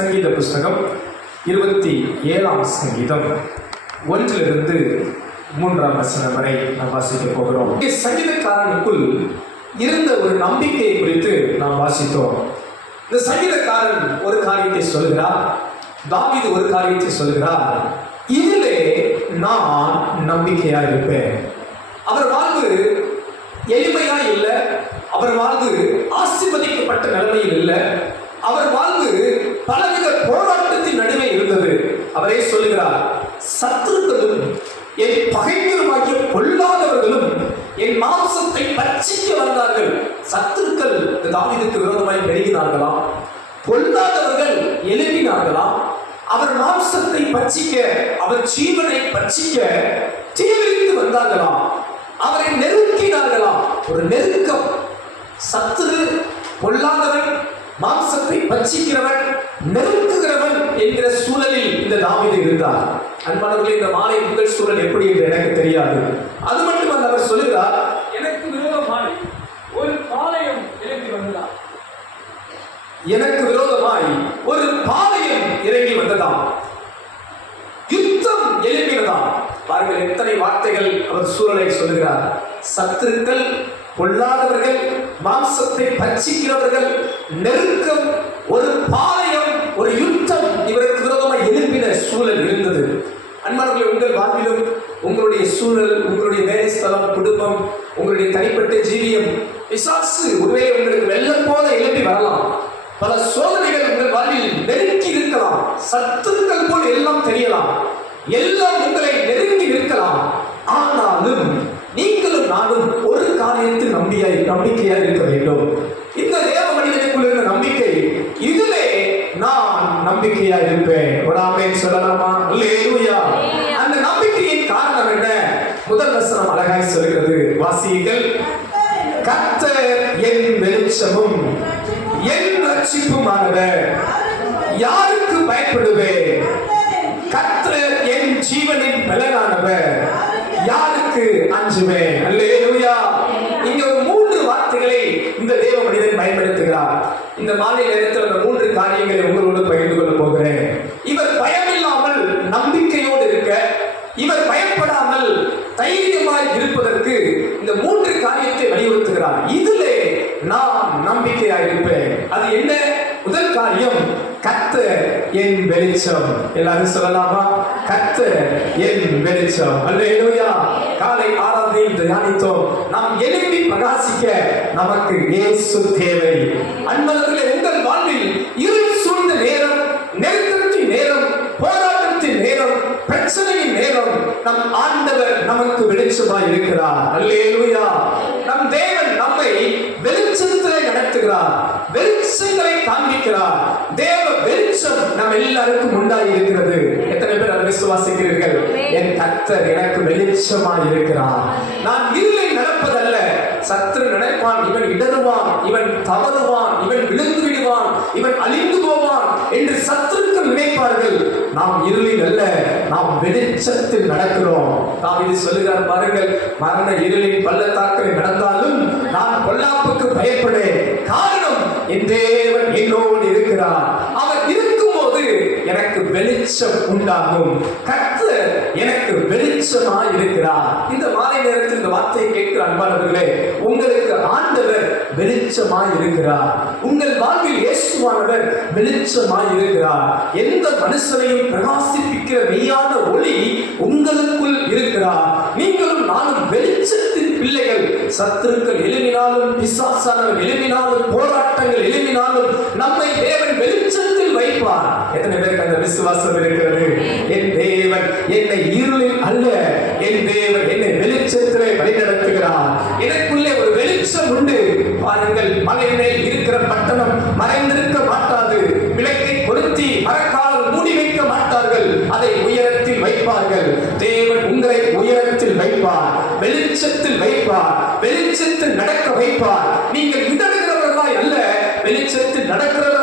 சங்கீத புஸ்தகம் இருபத்தி ஏழாம் சங்கீதம். ஒன்றிலிருந்து மூன்றாம் வசனம் வரை நாம் வாசிக்க போகிறோம். சங்கீதக்காரனுக்குள் இருந்த ஒரு நம்பிக்கையை குறித்து நாம் வாசித்தோம். இந்த சங்கீதக்காரன் ஒரு காரியத்தை சொல்கிறார். தாவிது ஒரு காரியத்தை சொல்கிறார். இதிலே நான் நம்பிக்கையா இருப்பேன். அவர் வாழ்வு எளிமையா இல்லை. அவர் வாழ்வு ஆசிர்வதிக்கப்பட்ட நிலைமையில் இல்லை. அவர் வாழ்வு பலவித போராட்டத்தின் நடுவே இருந்தது. அவரே சொல்லுகிறார் சத்துருக்களும் என் பகைஞருமாகிய பொல்லாதவர்களும் என் மாம்சத்தை பச்சிக்க வந்தார்கள். சத்துருக்கள் இந்த விரோதமாய் பெருகினார்களாம் பொல்லாதவர்கள் எழுப்பினார்களாம் அவர் மாம்சத்தை பச்சிக்க அவர் ஜீவனை பச்சிக்க தீவிரித்து வந்தார்களாம் அவரை நெருக்கினார்களாம் ஒரு நெருக்கம். சத்துரு பொல்லாதவன் மாம்சத்தை பட்சிக்கிறவன் நெருக்குகிறவன் என்கிற சூழலில் இந்த தாவீது இருந்தார். அன்பானவர்களே இந்த மாலை முதல் சூழல் எப்படி என்று எனக்கு தெரியாது. அது மட்டுமல்ல அவர் சொல்லுகிறார் எனக்கு விரோதமாய் ஒரு பாளையம் எழுப்பி வந்தார் எனக்கு விரோதமாய் ஒரு பாளையம் இறங்கி வந்ததாம். யுத்தம் எழுப்பினதாம். பாருங்கள் எத்தனை வார்த்தைகள் அவர் சூழலை சொல்லுகிறார். சத்துருக்கள் கொள்ளாதவர்கள் மாம்சத்தை பச்சிக்கிறவர்கள் நெருக்கம் ஒரு பாளையம் ஒரு யுத்தம் இவருக்கு விரோதமாக எழுப்பின சூழல் இருந்தது. அன்பானவர்களே உங்கள் வாழ்விலும் உங்களுடைய சூழல் உங்களுடைய வேலை ஸ்தலம் குடும்பம் உங்களுடைய தனிப்பட்ட ஜீவியம் பிசாசு ஒருவேளை உங்களுக்கு வெள்ளம் போல எழுப்பி வரலாம். பல சோதனைகள் உங்கள் வாழ்வில் நெருங்கி இருக்கலாம். சத்துருக்கள் போல் எல்லாம் தெரியலாம். எல்லாம் உங்களை நெருங்கி இருக்கலாம் ஆனாலும் நீங்களும் நானும் ஒரு காரியத்தில் நம்பியாய் நம்பிக்கையாக இருக்க வேண்டும். இந்த தேவ மனிதனுக்குள் இருந்த நம்பிக்கை இதிலே நான் நம்பிக்கையா இருப்பேன். விடாமே சொல்லலாமா? அல்லேலூயா. அந்த நம்பிக்கையின் காரணம் என்ன? முதல் வசனம் அழகாய் சொல்கிறது. வாசியுங்கள். கத்த என் வெளிச்சமும் என் ரட்சிப்புமானவர் யாருக்கு பயப்படுவேன்? கத்த என் ஜீவனின் பலனானவர். யாருக்கு அஞ்சுமே. அல்லேலூயா. இங்க ஒரு மூன்று வார்த்தைகளை இந்த தேவ மனிதன் பயன்படுத்துகிறார். இந்த மாலை நேரத்தில் அந்த மூன்று காரியங்களை உங்களோடு பகிர்ந்து கொள்ள போகிறேன். இவர் பயமில்லாமல் நம்பிக்கையோடு இருக்க இவர் பயப்படாமல் தைரியமாய் இருப்பதற்கு இந்த மூன்று காரியத்தை வலியுறுத்துகிறார். இதிலே நான் நம்பிக்கையாக இருப்பேன். அது என்ன? முதல் காரியம் கத்த என் வெளிச்சம். எல்லாரும் சொல்லலாமா? கத்த என் வெளிச்சம். அல்லேலூயா. காலை ஆராதனையில் தியானித்தோம். நாம் எழுப்பி பிரகாசிக்க நமக்கு இயேசு தேவை. அன்பர்களே உங்கள் வாழ்வில் இருள் சூழ்ந்த நேரம் நெருக்கத்தின் நேரம் போராட்டத்தின் நேரம் பிரச்சனையின் நேரம் நம் ஆண்டவர் நமக்கு வெளிச்சமாய் இருக்கிறார். அல்லேலூயா. நம் தேவன் நம்மை வெளிச்சத்திலே நடத்துகிறார். வெளிச்சங்களை காண்பிக்கிறார். தேவ வெளிச்சம் நம் எல்லாருக்கும் உண்டாகி இருக்கிறது எத்தனை பேர் அதை விசுவாசிக்கிறீர்கள்? என் கர்த்தர் எனக்கு வெளிச்சமாய் இருக்கிறார். நான் இருளில் நடப்பதல்ல. சத்துரு நினைப்பான் இவன் இடருவான் இவன் தவறுவான் இவன் விழுந்து விடுவான் இவன் அழிந்து போவான் என்று சத்துருக்கள் நினைப்பார்கள். நாம் இருளில் அல்ல நாம் வெளிச்சத்தில் நடக்கிறோம். நாம் இது சொல்லுகிறார் பாருங்கள் மரண இருளின் பள்ளத்தாக்களில் நடந்தாலும் நான் பொல்லாப்புக்கு பயப்படேன் காரணம் என் தேவன் என்னோடு இருக்கிறார் அவர் இருக்கும்போது எனக்கு வெளிச்சம் உண்டாகும். கர்த்தர் எனக்கு வெளிச்சமா இருக்கிறார். இந்த மாலை நேரத்தில் இந்த வார்த்தையை கேட்கிற அன்பானவர்களே உங்களுக்கு ஆண்டவர் வெளிச்சமாய் இருக்கிறார். உங்கள் வாழ்வில் இயேசுவானவர் வெளிச்சமாய் இருக்கிறார். எந்த மனுஷனையும் பிரகாசிப்பிக்கிற மெய்யான ஒளி உங்களுக்குள் இருக்கிறார். நீங்களும் நானும் வெளிச்சத்தின் பிள்ளைகள். சத்துருக்கள் எழுப்பினாலும் பிசாசானவர் எழுப்பினாலும் போராட்டங்கள் எழுப்பினாலும் நம்மை வேறு எத்தனை பேருக்கு அந்த விசுவாசம் இருக்கிறது? என் தேவன் என்னை இருளில் அல்ல. என் தேவன் என்னை வெளிச்சத்திலே வழிநடத்துகிறார். எனக்குள்ளே ஒரு வெளிச்சம் உண்டு. பாருங்கள் மலை மேல் இருக்கிற பட்டணம் மறைந்திருக்க மாட்டாது. விளக்கை பொருத்தி மரக்கால் மூடி வைக்க மாட்டார்கள். அதை உயரத்தில் வைப்பார்கள். தேவன் உங்களை உயரத்தில் வைப்பார். வெளிச்சத்தில் வைப்பார். வெளிச்சத்தில் நடக்க வைப்பார். நீங்கள் இடறுகிறவர்களாய் அல்ல. வெளிச்சத்தில் நடக்கிறவர்கள்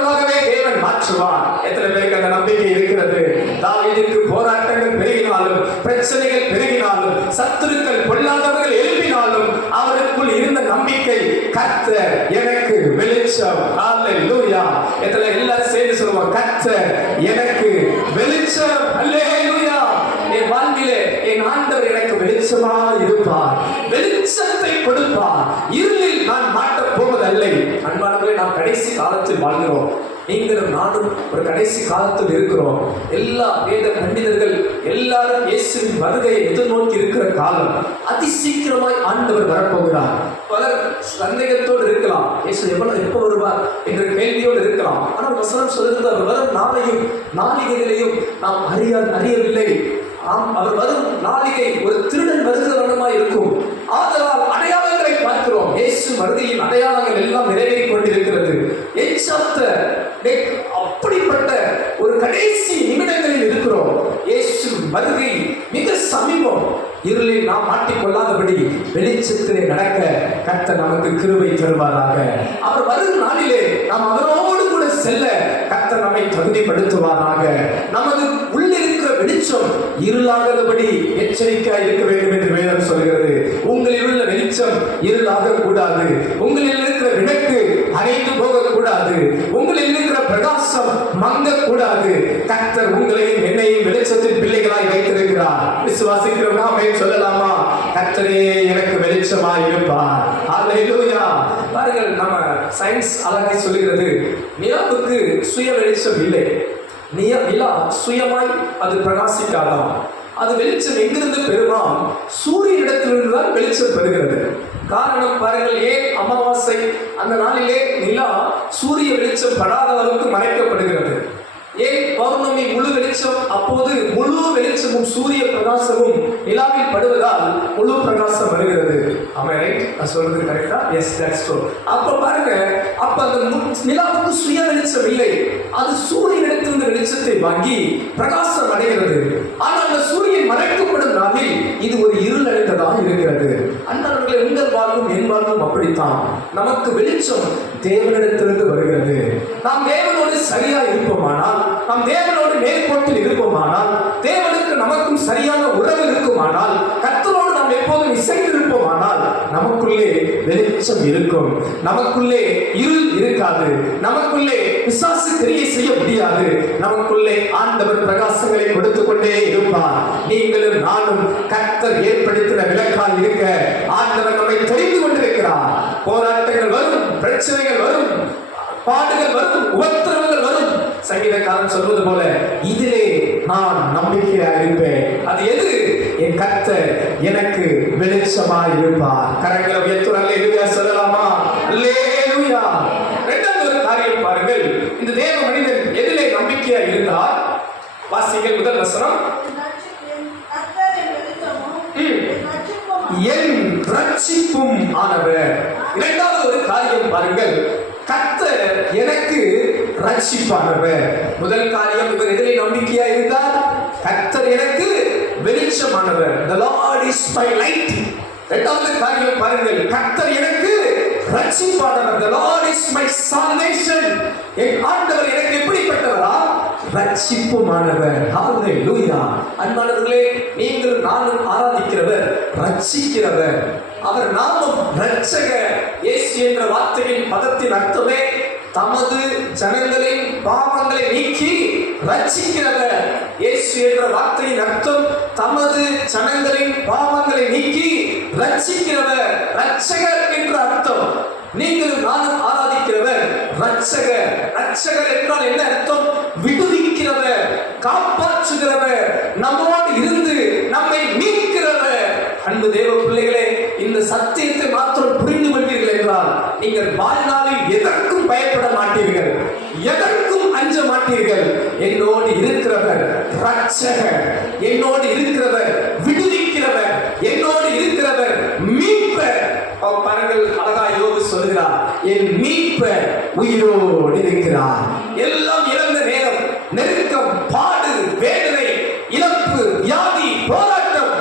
மாற்றுவான். எத்தனை பேருக்கு அந்த நம்பிக்கை இருக்கிறது? தாவீதுக்கு போராட்டங்கள் பெருகினாலும் பிரச்சனைகள் பெருகினாலும் சத்துருக்கள் பொல்லாதவர்கள் எழுப்பினாலும் அவருக்குள் இருந்த நம்பிக்கை கத்த எனக்கு வெளிச்சம். அல்லேலூயா எத்தனை எல்லாரும் சேர்ந்து சொல்லுவோம் கத்த எனக்கு வெளிச்சம். அல்லேலூயா என் வாழ்விலே என் ஆண்டவர் எனக்கு வெளிச்சமா இருப்பார். வெளிச்சத்தை கொடுப்பார். இருளில் நான் மாட்டப் போவதில்லை. அன்பானவர்களே நாம் கடைசி காலத்தில் வாழ்கிறோம். நீங்களும் நானும் ஒரு கடைசி காலத்தில் இருக்கிறோம். எல்லா வேத பண்டிதர்கள் எல்லாரும் இயேசுவின் வருகையை எதிர்நோக்கி இருக்கிற காலம் அதி சீக்கிரமாய் ஆண்டவர் வரப்போகிறார். பலர் சந்தேகத்தோடு இருக்கலாம். இயேசு எவ்வளவு எப்போ வருவார் என்ற கேள்வியோடு இருக்கலாம். ஆனால் வசனம் சொல்லுகிறது அவர் வரும் நாளையும் நாளிகைகளையும் நாம் அறிய அறியவில்லை. ஆம் அவர் வரும் நாளிகை ஒரு திருடன் வருகிறவனமாய் இருக்கும். ஆதலால் அடையாளங்களை பார்க்கிறோம். இயேசு வருகையின் அடையாளங்கள் எல்லாம் நிறைவேறிக் கொண்டிருக்கிறது. எச்சாத்த அப்படிப்பட்ட ஒரு கடைசி நிமிடங்களில் இருக்கிறோம். இயேசு வருகை மிக சமீபம் இருளில் நாம் மாட்டிக்கொள்ளாதபடி வெளிச்சத்திலே நடக்க கர்த்தர் நமக்கு கிருவை தருவாராக. அவர் வரும் நாளிலே நாம் அவரோடு கூட செல்ல கர்த்தர் நம்மை தகுதிப்படுத்துவாராக. நமது உள்ளே வெளிச்சம் இருளாகாதபடி எச்சரிக்கையாக இருக்க வேண்டும் என்று வேதம் சொல்கிறது. உங்களில் உள்ள வெளிச்சம் இருளாக கூடாது உங்களில் இருக்கிற விளக்கு அணைந்து போகக்கூடாது. உங்களில் இருக்கிற பிரகாசம் மங்க கூடாது கர்த்தர் உங்களையும் என்னையும் வெளிச்சத்தின் பிள்ளைகளாய் வைத்திருக்கிறார். விசுவாசிக்கிறோம் நாமே சொல்லலாமா? கர்த்தரே எனக்கு வெளிச்சமாய் இருப்பார். அல்லேலூயா பாருங்கள் நம்ம சயின்ஸ் அழகாய் சொல்லுகிறது. நிலவுக்கு சுய வெளிச்சம் இல்லை. நிய நிலா சுயமாய் அது பிரகாசிக்காதாம். அது வெளிச்சம் எங்கிருந்து பெறுமாம்? சூரியனிடத்திலிருந்து தான் வெளிச்சம் பெறுகிறது. காரணம் பாருங்கள் ஏன் அமாவாசை. அந்த நாளிலே நிலா சூரிய வெளிச்சம் படாத அளவுக்கு மறைக்கப்படுகிறது. ஏன் பௌர்ணமி முழு வெளிச்சம் அப்போது முழு வெளிச்சமும் சூரிய பிரகாசமும் நிலாவில் படுவதால் முழு பிரகாசம் வருகிறது. ஆமா ரைட் நான் சொல்றது கரெக்டா எஸ் தட்ஸ் ட்ரூ அப்ப பாருங்க அப்ப அந்த நிலாவுக்கு சுய வெளிச்சம் இல்லை. அது சூரியனிடத்திலிருந்து வெளிச்சத்தை வாங்கி பிரகாசம் அடைகிறது. ஆனால் அந்த சூரியன் மறைக்கப்படும் நாளில் இது ஒரு இருள் அடைந்ததாக இருக்கிறது. அண்ணாவர்களே உங்கள் வாழ்வும் என் வாழ்வும் அப்படித்தான். நமக்கு வெளிச்சம் தேவனிடத்திலிருந்து வருகிறது. நாம் தேவனோடு சரியா இருப்போமானால் நாம் தேவனோடு நேர்கோட்டில் இருப்போமானால் தேவனுக்கு நமக்கும் சரியான உறவு இருக்குமானால் கத்தரோடு நாம் எப்போதும் இசைந்து இருப்போமானால் நமக்குள்ளே வெளிச்சம் இருக்கும். நமக்குள்ளே இருள் இருக்காது. நமக்குள்ளே விசாசு தெரிய செய்ய முடியாது. நமக்குள்ளே ஆண்டவர் பிரகாசங்களை கொடுத்து கொண்டே இருப்பார். நீங்களும் நானும் கர்த்தர் ஏற்படுத்தின விளக்கால் இருக்க ஆண்டவர் நம்மை தெரிந்து கொண்டிருக்கிறார். போராட்டங்கள் வரும் பிரச்சனைகள் வரும் பாடுகள் வரும் உபத்திரவங்கள் வரும். சங்கீதக்காரன் சொல்வது போல இதிலே நான் நம்பிக்கையா இருப்பேன் அது எது? என் கத்த எனக்கு வெளிச்சமா இருப்பார் கரங்களை உயர்த்துறாங்க எதுவையா சொல்லலாமா? அல்லேலூயா. இரண்டாவது ஒரு காரியம் பாருங்கள். இந்த தேவ மனிதன் எதிலே நம்பிக்கையா இருந்தார் வாசிங்கள் முதல் வசனம். என் ரட்சிப்பும் ஆனவர். இரண்டாவது ஒரு காரியம் பாருங்கள். கத்த எனக்கு ரட்சிப்பானவர். முதல் காரியம் இவர் எதிலே நம்பிக்கையா இருந்தார். கர்த்தர் எனக்கு வெளிச்சமானவர். The lord is my light. இரண்டாவது காரியம் பாருங்கள். கர்த்தர் எனக்கு ரட்சிப்பானவர். The lord is my salvation. என் ஆண்டவர் எனக்கு எப்படிப்பட்டவரா? ரட்சிப்புமானவர். ஹalleluya அன்பானவர்களே நீங்கள் நானும் ஆராதிக்கிறவர் ரட்சிக்கிறவர். அவர் நாமம் ரட்சகர் இயேசு என்ற வார்த்தையின் பதத்தின் அர்த்தமே தமது ஜனங்களின் பாவங்களை நீக்கி ரட்சிக்கிறவர் இயேசு என்ற வார்த்தையின் அர்த்தம் தமது ஜனங்களின் பாவங்களை நீக்கி ரட்சிக்கிறவர் ரட்சகர் என்ற அர்த்தம். நீங்கள் நானும் ஆராதிக்கிறவர் ரட்சகர் ரட்சகர் என்றால் என்ன அர்த்தம்? விடுவிக்கிறவர் காப்பாற்றுகிறவர் நம்மோடு இருந்து நம்மை மீட்கிறவர். அன்பு தேவ பிள்ளைகளே இந்த சத்தியத்தை மாத்திரம் புரிந்து கொள்வீர்கள் என்றால் நீங்கள் வாழ்நாள் மாட்டீர்கள். எதற்கும் அஞ்ச மாட்டீர்கள். என்னோடு இருக்கிறவர் ரட்சகர் என்னோடு இருக்கிறவர் விடுவிக்கிறவர் என்னோடு இருக்கிறவர் மீட்பர். அவர் பாருங்கள் அழகா யோகு சொல்கிறார் என் மீட்பர் உயிரோடு இருக்கிறார். எல்லாம் இழந்த நேரம் நெருக்கம் பாடு வேதனை இழப்பு வியாதி போராட்டம்.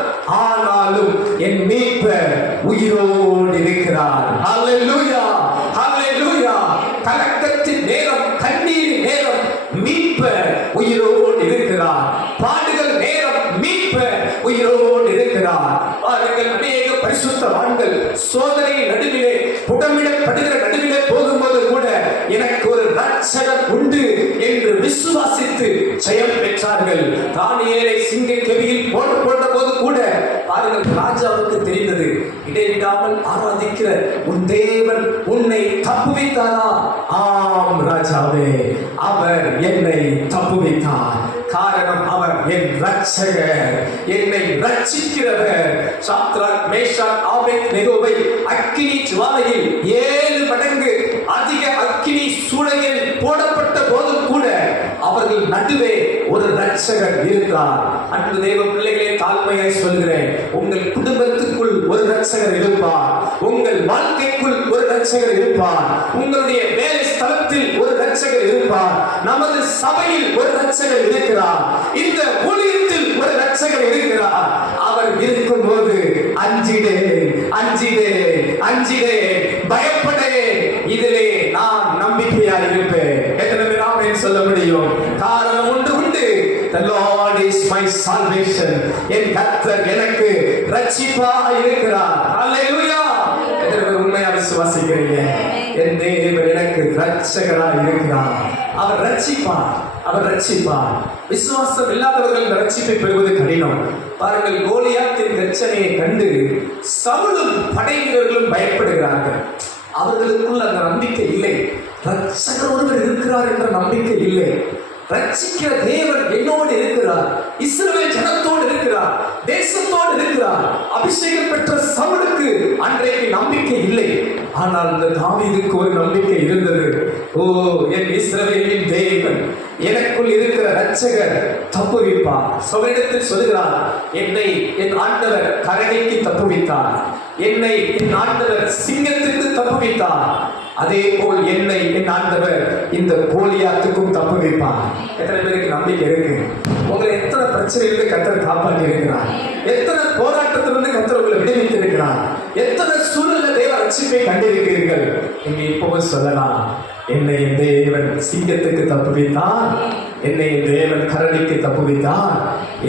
ஆனாலும் என் மீட்பர் உயிரோடு விசுவாசித்து ஜெயம் பெற்றார்கள். தானியலை சிங்க கவியில் போட்டு போட்ட போது கூட பாருங்கள் ராஜாவுக்கு தெரிந்தது. இடைவிடாமல் ஆராதிக்கிற உன் தேவன் உன்னை தப்புவித்தாரா? ஆம் ராஜாவே அவர் என்னை தப்புவித்தார். காரணம் அவர் என் ரட்சகர் என்னை ரட்சிக்கிறவர் சாத்ராக் மேஷாக் ஆபேத் நெகோவை அக்கினி ஜுவாலையில் ஏழு மடங்கு அதிக அக்கினி சூளையில் போடப்பட்ட போதும் கூட அவர்கள் நடுவே ஒரு ரட்சகர் இருக்கிறார். அன்பு தெய்வ பிள்ளைகளே தாழ்மையாய் சொல்கிறேன். உங்கள் குடும்பத்துக்குள் ஒரு ரட்சகர் இருப்பார். உங்கள் வாழ்க்கைக்குள் ஒரு ரட்சகர் இருப்பார். உங்களுடைய வேலை ஸ்தலத்தில் ஒரு ரட்சகர் இருப்பார். நமது சபையில் ஒரு ரட்சகர் இருக்கிறார். இந்த ஊழியத்தில் ஒரு ரட்சகர் இருக்கிறார். அவர் இருக்கும்போது அஞ்சிடே அஞ்சிடே அஞ்சிடே பயப்ப The Lord is my salvation. என் கர்த்தர் எனக்கு ரட்சிப்பா இருக்கிறார். அல்லேலூயா எத்தனை உண்மையா விசுவாசிக்கிறீங்க? என் தேவன் எனக்கு ரட்சகரா இருக்கிறார். அவர் ரட்சிப்பார் அவர் ரட்சிப்பார் விசுவாசம் இல்லாதவர்கள் ரட்சிப்பை பெறுவது கடினம். பாருங்கள் கோலியாத்தின் கச்சனையை கண்டு சவுளும் படை பயப்படுகிறார்கள். அவர்களுக்குள் அந்த நம்பிக்கை இல்லை. ரட்சகர் ஒருவர் இருக்கிறார் என்ற நம்பிக்கை இல்லை. ரட்சிக்கிற தேவன் என்னோடு இருக்கிறார். இஸ்ரவேல் ஜனத்தோடு இருக்கிறார். தேசத்தோடு இருக்கிறார். அபிஷேகம் பெற்ற சவுலுக்கு அன்றைக்கு நம்பிக்கை இல்லை. ஆனால் இந்த தாவீதுக்கு ஒரு நம்பிக்கை இருந்தது. ஓ என் இஸ்ரவேலின் தேவன். ரட்சகர் தப்புவிப்பார் சவரிடத்தில் சொல்கிறார் என்னை என் ஆண்டவர் கரணைக்கு தப்புவித்தார் என்னை என் ஆண்டவர் சிங்கத்திற்கு தப்புவித்தார் அதே போல் என்னை என் ஆண்டவர் இந்த கோலியாத்துக்கும் தப்புவிப்பார் எத்தனை பேருக்கு நம்பிக்கை இருக்கு? உங்களை எத்தனை பிரச்சனையிலிருந்து கத்தர் காப்பாற்றி இருக்கிறார் எத்தனை போராட்டத்திலிருந்து கத்தர் உங்களை விடுவித்து இருக்கிறார் எத்தனை சூழல தேவ ரட்சிப்பை கண்டிருக்கிறீர்கள்? நீங்க இப்பவும் சொல்லலாம் என்னை என் தேவன் சிங்கத்துக்கு தப்புவித்தார் என்னை தேவன் கரடிக்கு தப்புவித்தார்.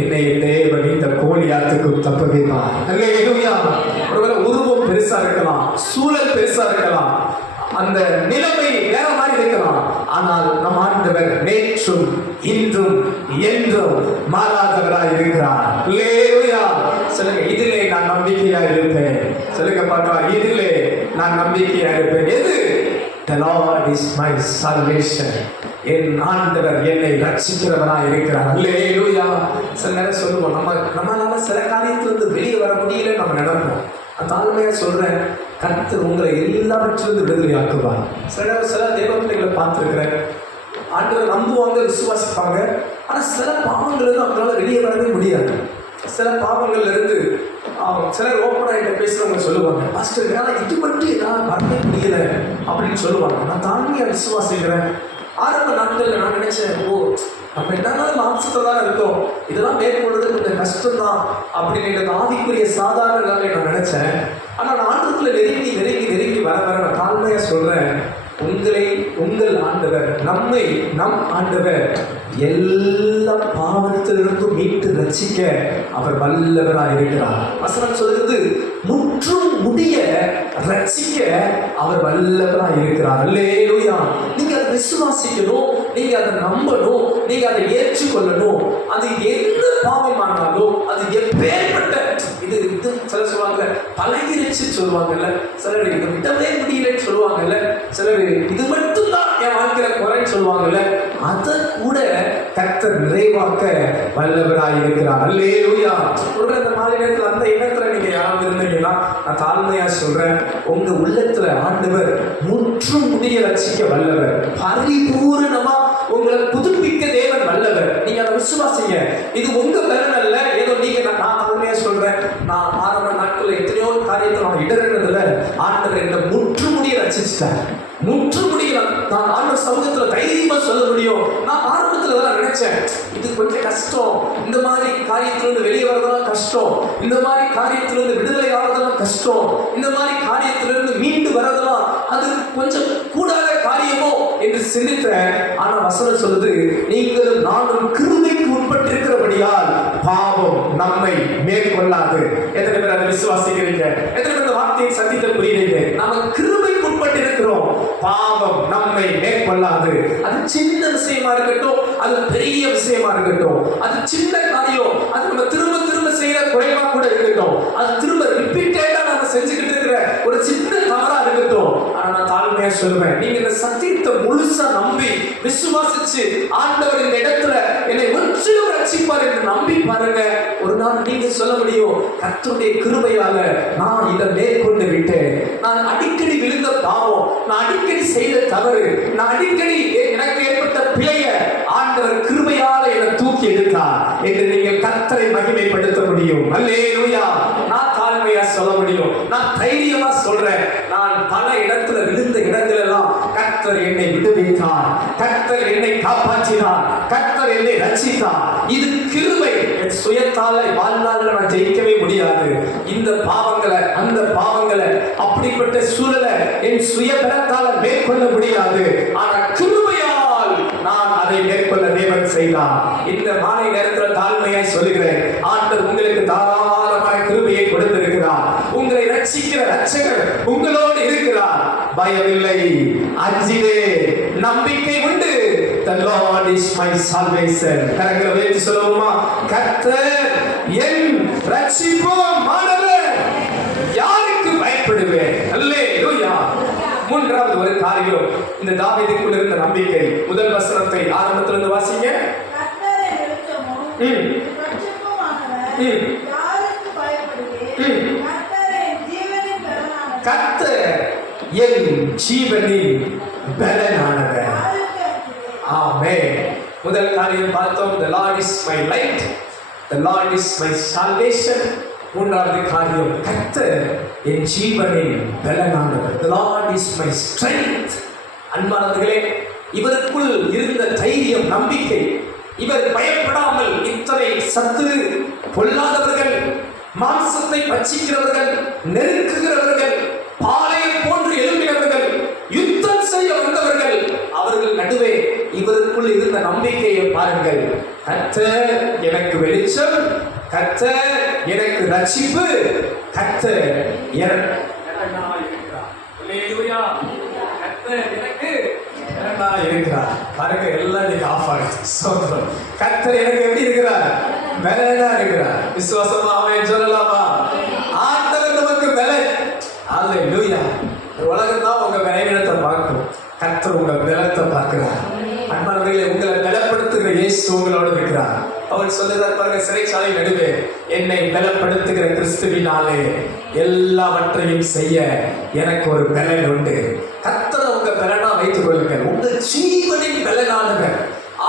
என்னை தேவன் இந்த கோலியாத்துக்கும் தப்புவித்தார் அல்லேலூயா ஒருவேளை உருவம் பெருசா இருக்கலாம் சூழல் பெருசா இருக்கலாம் அந்த நிலைமை வேற மாதிரி இருக்கலாம். ஆனால் நம் ஆண்டவர் நேற்றும் இன்றும் என்றும் மாறாதவராய் இருக்கிறார். அல்லேலூயா. சொல்லுங்க இதிலே நான் நம்பிக்கையா இருப்பேன். சொல்லுங்க பார்க்கலாம் இதிலே நான் நம்பிக்கையா இருப்பேன். எது? The Lord is my salvation. என் ஆண்டவர் என்னை ரட்சிக்கிறவராய் இருக்கிறார். அல்லேலூயா. சில நேரம் சொல்லுவோம் நம்ம நம்மளால சில காரியத்திலிருந்து வெளியே வர முடியல நம்ம நடப்போம் நான் தாழ்மையா சொல்றேன் கத்து உங்களை எல்லாவற்றிலிருந்து விடுதலையாக்குவார். சில நேரம் சில தேவ பிள்ளைகளை பார்த்துருக்கிறேன். ஆண்டவர் நம்புவாங்க விசுவாசிப்பாங்க. ஆனா சில பாவங்கள் இருந்து அவங்களால வெளியே வரவே முடியாது. சில பாவங்கள்ல இருந்து சிலர் ஓப்பன் ஆகிட்ட பேசுறவங்க சொல்லுவாங்க மாஸ்டர் இது மட்டும் என்னால் வரவே முடியல அப்படின்னு சொல்லுவாங்க. நான் தாழ்மையா விசுவாசிக்கிறேன். ஆரம்ப நாட்கள்ல நான் நினைச்சேன் ஓ நம்ம என்னன்னாலும் மாம்சத்தை தான் இருக்கோம். இதெல்லாம் மேற்கொள்றது கொஞ்சம் கஷ்டம் தான் அப்படின்னு இந்த ஆவிக்குரிய சாதாரண நிலைமை நான் நினைச்சேன். ஆனா நான் ஆண்டுக்குள்ள நெருங்கி நெருங்கி நெருங்கி வர வர நான் தாழ்மையா சொல்றேன். உங்களை உங்கள் ஆண்டவர் நம்மை நம் ஆண்டவர் எல்லா பாவத்திலிருந்தும் மீட்டு ரட்சிக்க அவர் வல்லவராக இருக்கிறார். வசனம் சொல்கிறது முற்றும் முடிய ரசிக்க அவர் வல்லவராக இருக்கிறார். அல்லேலூயா. நீங்க அதை விசுவாசிக்கணும் நீங்க அதை நம்பணும் நீங்க அதை ஏற்றுக்கொள்ளணும். அது எந்த பாவமானாலும் அது எப்பேற்பட்ட வந்து சில சொல்லுவாங்கல்ல சொல்லுவாங்க பழகிருச்சு சொல்லுவாங்கல்ல சிலர் இது விடவே முடியலன்னு சொல்லுவாங்கல்ல சிலர் இது மட்டும்தான் என் வாழ்க்கையில குறைன்னு சொல்லுவாங்கல்ல அதை கூட கத்தர் நிறைவாக்க வல்லவராய் இருக்கிறார். அல்லேலூயா. சொல்ற இந்த மாதிரி நேரத்தில் அந்த இடத்துல நீங்க யாராவது இருந்தீங்கன்னா நான் தாழ்மையா சொல்றேன் உங்க உள்ளத்துல ஆண்டவர் முற்றும் முடிய ரட்சிக்க வல்லவர். பரிபூரணமா உங்களை புதுப்பிக்க தேவன் வல்லவர். நீங்க அதை விசுவாசிங்க. இது உங்க பலன் அல்ல ஏதோ நீங்க நான் நான் தாழ்மையா சொல்றேன் நான் ஆரம்ப நாட்கள்ல எத்தனையோ காரியத்தை நான் இடறினதுல ஆண்டவர் என்ன முற்று முடிய ரசிச்சிட்டார் முற்று முடியல நான் ஆண்டவர் சமூகத்துல தைரியமா சொல்ல முடியும். நான் ஆரம்பத்துல தான் நினைச்சேன். இது கொஞ்சம் கஷ்டம். இந்த மாதிரி காரியத்திலிருந்து வெளியே வரதெல்லாம் கஷ்டம். இந்த மாதிரி காரியத்திலிருந்து விடுதலை ஆகிறதெல்லாம் கஷ்டம். இந்த மாதிரி காரியத்திலிருந்து மீண்டு வரதெல்லாம் அது கொஞ்சம் கூடாத காரியமோ என்று சிந்தித்தேன். ஆனா வசனம் சொல்லுது நீங்களும் நானும் கிருமைக்கு உட்பட்டிருக்கிறபடியால் பாவம் நம்மை மேற்கொள்ளாது. எத்தனை பேர் அதை விசுவாசிக்கிறீங்க? எத்தனை பேர் வார்த்தையை சந்தித்த புரியுறீங்க நம்ம கிருமை நினைக்கிறோம் பாவம் நம்மை மேற்கொள்ளாது. அது சின்ன விஷயமா இருக்கட்டும் அது பெரிய விஷயமா இருக்கட்டும். அது சின்ன காரியம் அது நம்ம திரும்ப திரும்ப செய்யற குறைவா கூட இருக்கட்டும். அது திரும்ப ரிப்பீட்டடா நம்ம செஞ்சுக்கிட்டு இருக்கிற ஒரு சின்ன தவறா இருக்கட்டும். ஆனா நான் தாழ்மையா சொல்லுவேன் நீங்க இந்த சத்தியத்தை முழுசா நம்பி விசுவாசிச்சு ஆண்டவர் இந்த இடத்துல என்னை முற்றிலும் ரட்சிப்பார் என்று நம்பி பாருங்க. ஒரு நாள் நீங்க சொல்ல முடியும் கத்துடைய கிருபையால நான் இதை மேற்கொண்டு விட்டேன். நான் அடிக்கடி விழுந்த பாவம் நான் அடிக்கடி செய்த தவறு நான் அடிக்கடி எனக்கு ஏற்பட்ட பிழைய ஆண்டவர் கிருபையால என்னை தூக்கி எடுத்தார் என்று நீங்கள் கர்த்தரை மகிமைப்படுத்த முடியும். அல்லேலூயா! நான் தாழ்மையா சொல்ல முடியும். நான் தைரியமா சொல்றேன். நான் பல இடத்துல விழுந்த இடங்கள் எல்லாம் கர்த்தர் என்னை விடுவித்தார். கர்த்தர் என்னை காப்பாற்றினார். கர்த்தர் என்னை ரச்சித்தார் இது என் சுயத்தால வாழ்நாள்ல நான் ஜெயிக்கவே முடியாது. இந்த பாவங்களை அந்த பாவங்களை அப்படிப்பட்ட சூழலை என் சுய பலத்தால மேற்கொள்ள முடியாது. ஆனா கிருபையால் நான் அதை மேற்கொள்ள தேவன் செய்தார். இந்த மாலை நேரத்தில் தாழ்மையாய் சொல்லுகிறேன். ஆண்டவர் உங்களுக்கு தாராளமாய் கிருபையை கொடுத்திருக்கிறார். உங்களை ரட்சிக்கிற ரட்சகர் உங்களோடு இருக்கிறார். பயமில்லை. அஞ்சிலே நம்பிக்கை உண்டு. The Lord is my salvation. கரங்களை வைத்து சொல்லுவோமா கர்த்தர் என் ரட்சிப்பும் மாணவர் யாருக்கு பயப்படுவேன் அல்லேலூயா மூன்றாவது ஒரு காரியம் இந்த தாவீதுக்குள்ள இருந்த நம்பிக்கை முதல் வசனத்தை ஆரம்பத்திலிருந்து வாசிங்க ம். ரட்சிப்புமானவர். ம். ம். கர்த்தர் என் ஜீவனின் பலனானவர் ஆமே முதல் காரியம் பார்த்தோம் the Lord is my light the Lord is my salvation மூன்றாவது காரியம் கர்த்தர் என் ஜீவனின் பலனானவர். The Lord is my strength அன்பானவர்களே இவருக்குள் இருந்த தைரியம் நம்பிக்கை இவர் பயப்படாமல் இத்தனை சத்து பொல்லாதவர்கள் மாம்சத்தை பச்சிக்கிறவர்கள் நெருக்குகிறவர்கள் பாலை போன்று எழும்பினவர்கள் யுத்தம் செய்ய வந்தவர்கள் அவர்கள் நடுவே இவருக்குள் இருந்த நம்பிக்கையை பாருங்கள். கற்ற எனக்கு வெளிச்சம் கற்ற எனக்கு ரட்சிப்பு கர்த்தர் என- எனக்காக இருக்கிறார். அல்லேலூயா. கர்த்தர் எனக்கு எனக்கா இருக்கிறார் பாருங்க எல்லாம் இன்னைக்கு ஆஃப் ஆகிடுச்சு சோதரம் கர்த்தர் எனக்கு எப்படி இருக்கிறார்? பலனா இருக்கிறார். விசுவாசமா அவன் சொல்லலாமா ஆண்டவர் நமக்கு பலன் அல்லேலூயா உலகம் தான் உங்க பலவீனத்தை பார்க்கும் கர்த்தர் உங்க பலத்தை பார்க்கிறார் அன்பானவர்களே உங்களை பலப்படுத்துகிற இயேசு உங்களோடு இருக்கிறார் அவர் சொல்லுகிறார் பாருங்க சிறைச்சாலை நடுவே என்னை பலப்படுத்துகிற கிறிஸ்துவினாலே எல்லாவற்றையும் செய்ய எனக்கு ஒரு பலன் உண்டு. கர்த்தரை உங்க பலனா வைத்துக் கொள்ளுங்கள். உங்கள் ஜீவனின் பலனானவர்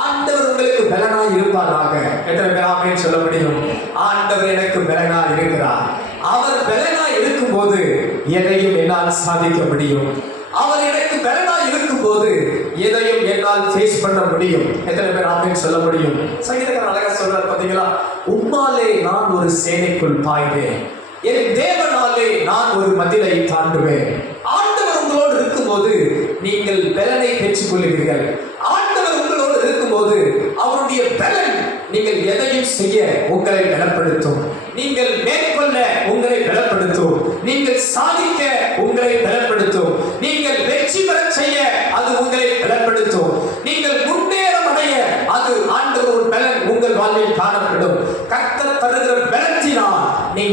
ஆண்டவர் உங்களுக்கு பலனா இருப்பாராக. எத்தனை பேராமே சொல்ல முடியும்? ஆண்டவர் எனக்கு பலனா இருக்கிறார். அவர் பலனா இருக்கும்போது எதையும் என்னால் சாதிக்க முடியும். அவர் எனக்கு பலனா இருக்கும்போது எதையும் என்னால் ஃபேஸ் பண்ண முடியும். எத்தனை பேர் ஆமென் சொல்ல முடியும்? சங்கீத அழகா சொல்றார் பாத்தீங்களா உம்மாலே நான் ஒரு சேனைக்குள் பாய்வேன் என் தேவனாலே நான் ஒரு மதிலை தாண்டுவேன். ஆண்டவர் உங்களோடு இருக்கும்போது நீங்கள் பலனை பெற்றுக் கொள்ளுவீர்கள் ஆண்டவர் உங்களோடு இருக்கும்போது அவருடைய பலன் நீங்கள் எதையும் செய்ய உங்களை பலப்படுத்தும். நீங்கள் மேற்கொள்ள உங்களை பலப்படுத்தும். நீங்கள் சாதிக்க உங்களை பலப்படுத்தும். நீங்கள் வெற்றி பெற செய்ய அது உங்களை பலப்படுத்தும். நீங்கள் முன்னேறம் அடைய அது ஆண்டவர் ஒரு பலன் உங்கள் வாழ்வில் காணப்படும்.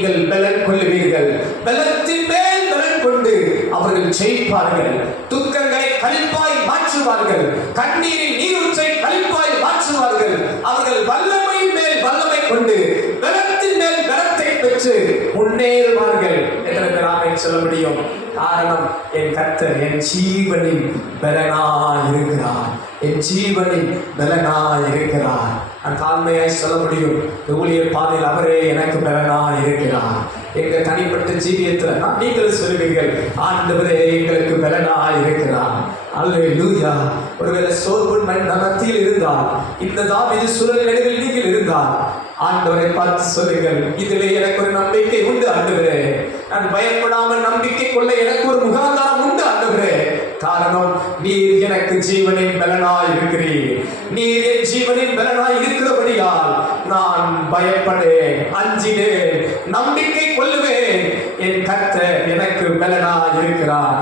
நீங்கள் பலன் கொள்ளுவீர்கள். பலத்தின் மேல் பலன் கொண்டு அவர்கள் ஜெயிப்பார்கள். துக்கங்களை கழிப்பாய் மாற்றுவார்கள். கண்ணீரின் நீரூற்றை கழிப்பாய் மாற்றுவார்கள். அவர்கள் வல்லமை மேல் வல்லமை கொண்டு பலத்தின் மேல் பலத்தை பெற்று முன்னேறுவார்கள். என்று பேர் சொல்ல முடியும்? காரணம் என் கர்த்தர் என் ஜீவனின் பலனாய் இருக்கிறார் என் ஜீவனின் பலனாய் இருக்கிறார் நான் தாழ்மையாய் சொல்ல முடியும் இந்த ஊழியர் பாதையில் அவரே எனக்கு பலனாய் இருக்கிறார். எங்க தனிப்பட்ட ஜீவியத்தில் நான் நீங்கள் சொல்லுவீர்கள் ஆண்டவரே எங்களுக்கு பலனாய் இருக்கிறார். அல்லேலூயா. ஒருவேளை சோர்வு மத்தியில் இருந்தால் இந்த தாவீது சூழல் நடுவில் நீங்கள் இருந்தால் ஆண்டவரை பார்த்து சொல்லுங்கள் இதிலே எனக்கு ஒரு நம்பிக்கை உண்டு ஆண்டவரே. நான் பயப்படாமல் நம்பிக்கை கொள்ள எனக்கு ஒரு முகாந்தாரம் உண்டு ஆண்டவரே. காரணம் நீர் எனக்கு ஜீவனின் பலனாய் இருக்கிறீர். நீர் என் ஜீவனின் பலனாய் இருக்கிறீர் நான் பயப்படேன் அஞ்சினேன் நம்பிக்கை கொள்ளுவேன். என் கத்த எனக்கு பலனா இருக்கிறார்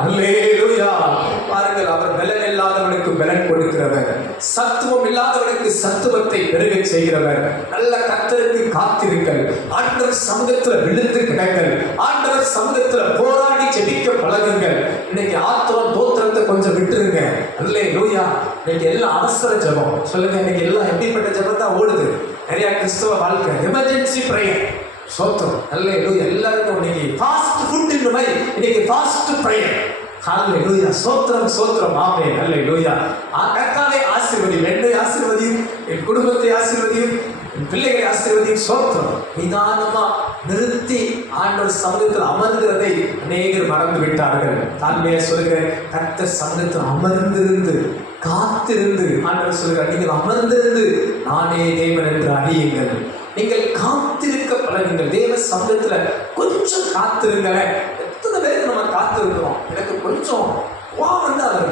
பாருங்கள் அவர் பலன் இல்லாதவனுக்கு பலன் கொடுக்கிறவர். சத்துவம் இல்லாதவனுக்கு சத்துவத்தை பெருக செய்கிறவர். நல்ல கத்தருக்கு காத்திருங்கள். ஆண்டவர் சமூகத்துல விழுந்து கிடங்கள். ஆண்டவர் சமூகத்துல போராடி செபிக்க பழகுங்கள். இன்னைக்கு ஆத்திரம் தோத்திரத்தை கொஞ்சம் விட்டுருங்க. அல்லே லூயா இன்னைக்கு எல்லாம் அவசர ஜபம். சொல்லுங்க இன்னைக்கு எல்லாம் எப்படிப்பட்ட ஜெபம் தான் ஓடுது. நிறைய கிறிஸ்தவ வாழ்க்கை. எமர்ஜென்சி பிரேயர் அல்லே நல்ல எல்லாருக்கும் இன்னைக்கு ஃபாஸ்ட் ஃபுட் இந்த மாதிரி இன்னைக்கு ஃபாஸ்ட் பிரேயர் லூயா சோத்திரம் சோத்திரம். ஆமே அல்லே லூயா கத்தாலே ஆசீர்வதியும் என்னை ஆசீர்வதியும் என் குடும்பத்தை ஆசீர்வதியும் என் பிள்ளைகளை ஆசீர்வதி சோத்திரம் நிதானமா நிறுத்தி ஆண்டவர் சமூகத்தில் அமர்ந்ததை அநேகர் மறந்து விட்டார்கள். தாழ்மையா சொல்லுங்க கர்த்த சமூகத்தில் அமர்ந்திருந்து காத்திருந்து ஆண்டவர் சொல்லுகிறார். நீங்கள் அமர்ந்திருந்து நானே தேவன் என்று அறியுங்கள். நீங்கள் காத்திருக்க பழகுங்கள். தேவ சமூகத்துல கொஞ்சம் காத்திருங்களேன். எத்தனை பேருக்கு நம்ம காத்திருக்கிறோம்? எனக்கு கொஞ்சம் வா வந்து அவர்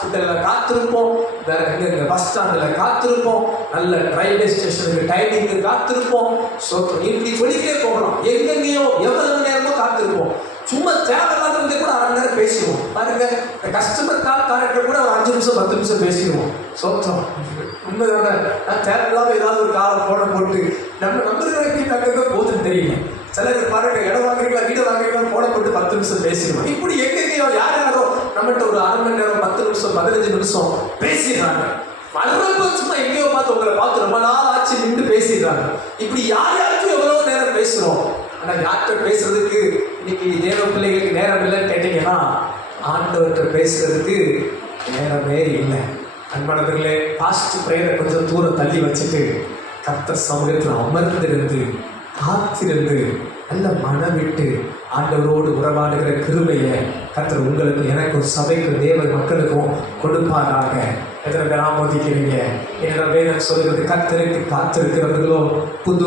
ஹாஸ்பிட்டலில் காத்திருப்போம். வேற எங்க இந்த பஸ் ஸ்டாண்டில் காத்திருப்போம். நல்ல ரயில்வே ஸ்டேஷனுக்கு டைமிங்க்கு காத்திருப்போம். சொத்தம் இப்படி சொல்லிட்டே போகிறோம் எங்கெங்கேயோ எவ்வளவு நேரமோ காத்திருப்போம். சும்மா தேவையில்லாதவங்க கூட அரை நேரம் பேசிடுவோம். பாருங்க இந்த கஸ்டமர் கால் காரக்டர் கூட ஒரு அஞ்சு நிமிஷம் பத்து நிமிஷம் பேசிடுவோம். சொத்தம் உண்மைதானே? நான் தேவையில்லாம ஏதாவது ஒரு காலை போட போட்டு நம்ம நம்புறவங்க அங்கங்க போதுன்னு தெரியல. சிலர் பாருங்க இடம் வாங்குறீங்களா வீடு வாங்குறீங்களா போட போட்டு பத்து நிமிஷம் பேசிடுவோம். இப்படி எங்கெங்கேயோ யார் யாரோ நம்மகிட்ட ஒரு அரை மணி நேரம் பத்து நிமிஷம் பதினஞ்சு நிமிஷம் பேசிடுறாங்க. வர்றப்ப சும்மா எங்கேயோ பார்த்து உங்களை பார்த்து ரொம்ப நாள் ஆச்சு நின்று பேசிடுறாங்க. இப்படி யார் யாருக்கும் எவ்வளவு நேரம் பேசுறோம். ஆனால் யார்கிட்ட பேசுறதுக்கு இன்னைக்கு தேவ பிள்ளைகளுக்கு நேரம் இல்லைன்னு கேட்டீங்கன்னா ஆண்டவர்கிட்ட பேசுறதுக்கு நேரமே இல்லை. அன்பானவர்களே பாஸ்ட் பிரேயரை கொஞ்சம் தூரம் தள்ளி வச்சுட்டு கத்த சமூகத்தில் அமர்ந்திருந்து காத்திருந்து நல்ல மனம் விட்டு ஆண்டவரோடு உறவாடுகிற கிருமையை கத்தர் உங்களுக்கு எனக்கும் சபைக்கும் தேவ மக்களுக்கும் கொடுப்பாராக. எத்தனை பேர் ஆமோதிக்கிறீங்க? என்ற வேதம் சொல்கிறது கத்தருக்கு காத்திருக்கிறவர்களோ புது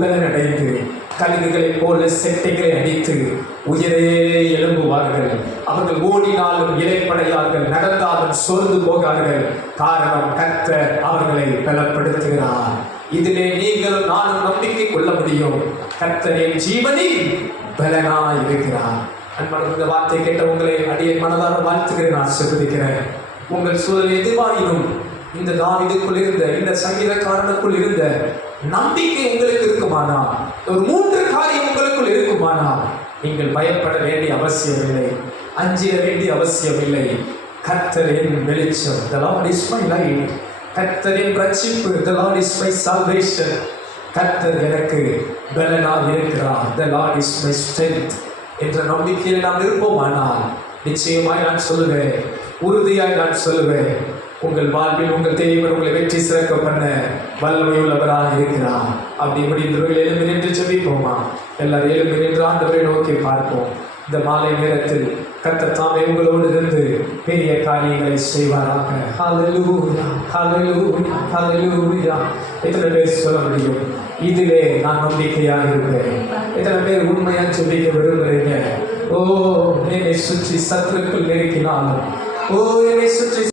பலன் அடைந்து கழுகுகளைப் போல செட்டைகளை அடித்து உயரே எழும்புவார்கள். அவர்கள் ஓடினாலும் இலைப்படையார்கள் நடந்தாலும் சோர்ந்து போகார்கள். காரணம் கத்த அவர்களை பலப்படுத்துகிறார். இதிலே நீங்களும் நானும் நம்பிக்கை கொள்ள முடியும். கர்த்தரின் ஜீவனி பலனாய் இருக்கிறார். அன்பான இந்த வார்த்தை கேட்ட உங்களை அடிய மனதார வாழ்த்துகிறேன் ஆசிர்வதிக்கிறேன். உங்கள் சூழல் எதுவாயினும் இந்த தாவிதுக்குள் இருந்த இந்த சங்கீதக்காரனுக்குள் இருந்த நம்பிக்கை உங்களுக்கு இருக்குமானால் ஒரு மூன்று காரியம் உங்களுக்குள் இருக்குமானால் நீங்கள் பயப்பட வேண்டிய அவசியமில்லை. அஞ்சிட வேண்டிய அவசியமில்லை. கர்த்தரின் வெளிச்சம் the Lord is my light. கர்த்தரின் ரட்சிப்பு the Lord is my salvation. கர்த்தர் எனக்கு பலனாக இருக்கிறார். The Lord is my strength என்ற நம்பிக்கையில் நாம் இருப்போமானால் நிச்சயமாய் நான் சொல்லுவேன். உறுதியாய் நான் சொல்லுவேன். உங்கள் வாழ்வில் உங்கள் தேவன் உங்களை வெற்றி சிறக்க பண்ண வல்லமையுள்ளவராக இருக்கிறார். அப்படி இப்படி இந்த எழுந்து நின்று செபிப்போமா எல்லாரும் எழுந்து நின்று ஆண்டவரை நோக்கி பார்ப்போம். இந்த மாலை நேரத்தில் கர்த்தர் தாமே உங்களோடு இருந்து பெரிய காரியங்களை செய்வாராக. ஹலலூயா ஹலலூயா ஹலலூயா எத்தனை பேர் சொல்ல முடியும்? இதிலே நான் நம்பிக்கையாக இருப்பேன் எத்தனை பேர் உண்மையா சொல்லிக்க விரும்புறீங்க ஓ என்னை சுற்றி சத்துருக்குள் நெருக்கினாலும். ஓ என்னை சுற்றி